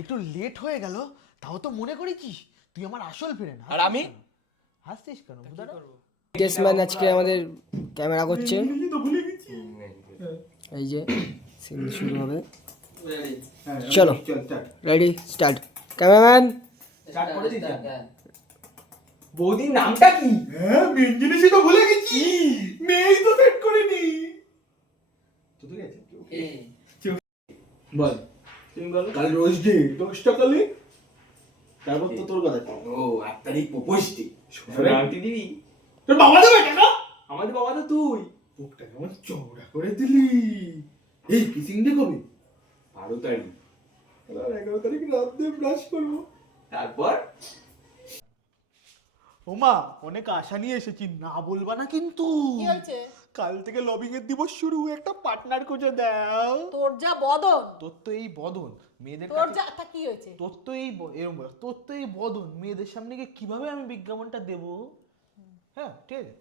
একটু লেট হয়ে গেল, তাও তো মনে করেছিস তুই আমার আসল ফ্রেন্ড। আর আমি হাসছিস কেন বুদারা? টেস্টম্যান আজকে আমাদের ক্যামেরা করছে, এই যে সিন শুরু হবে। চলো রেডি স্টার্ট। ক্যামেরাম্যান বৌদির নামটা কি? হ্যাঁ মেন জিনিসই তো ভুলে গেছি, মেয়েই তো সেট করিনি। চলে গেছে বল, তুমি বলো। কাল রোজ ডে 10টা কালে, তারপর তো তোর কথা। ও 8 তারিখ প্রপোজ ডে। আংটি দিবি? তোর বাবা দেবে টাকা? আমাদের বাবা তো তুই। বুকটা কেমন চওড়া করে দিলি। এই কিসিং ডে কবে? 12 তারিখ। আর 11 তারিখ রাত দিয়ে ব্রাশ করবো। তারপর ওমা অনেক আশা নিয়ে এসেছি, না বলবা না কিন্তু। কি হয়েছে? কাল থেকে লবিং এর দিবস শুরু, একটা পার্টনার খুঁজে দাও। তোর যা বদন, তোর তো এই বদন মেয়েদের তোর কাছে, যা তা কি হয়েছে? তোর তো এই এরকম বল, তোর তো এই বদন মেয়েদের সামনে গিয়ে কিভাবে আমি বিজ্ঞাপনটা দেবো? হ্যাঁ ঠিক আছে,